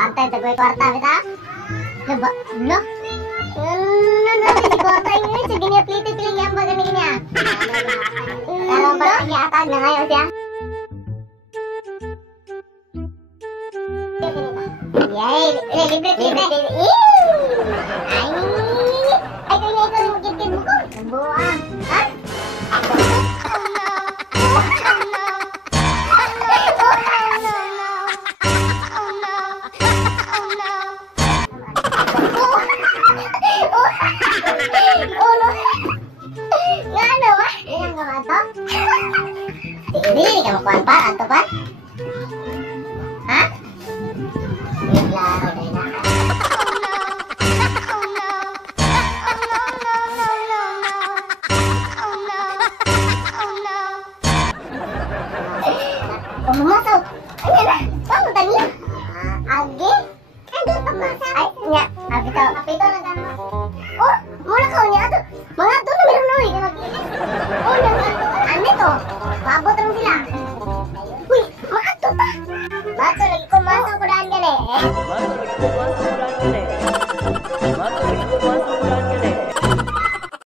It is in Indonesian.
Bantay ta kowe kwarta beta. Coba, lo. Si kwarta ini segini pilih yang bagian ini ya. Kalau perhatian na ngayon siya. Yay, libre. Ay, kaya ikaw yung kit-kit mo ko. Buang. Ha? Hindi ka makuhaan pa, ato pa? Ha? Laro na Pumasok. Ayan na. Paano tani? Agi? Agi pumasok. Ay, nya. Apito na gano'n. Oh, mula ka niya ato. Mga ato na meron noy. Oh, ano to? Babot rin sila. Uy, makato ta. Bato lagi kumasok ko daan yan eh.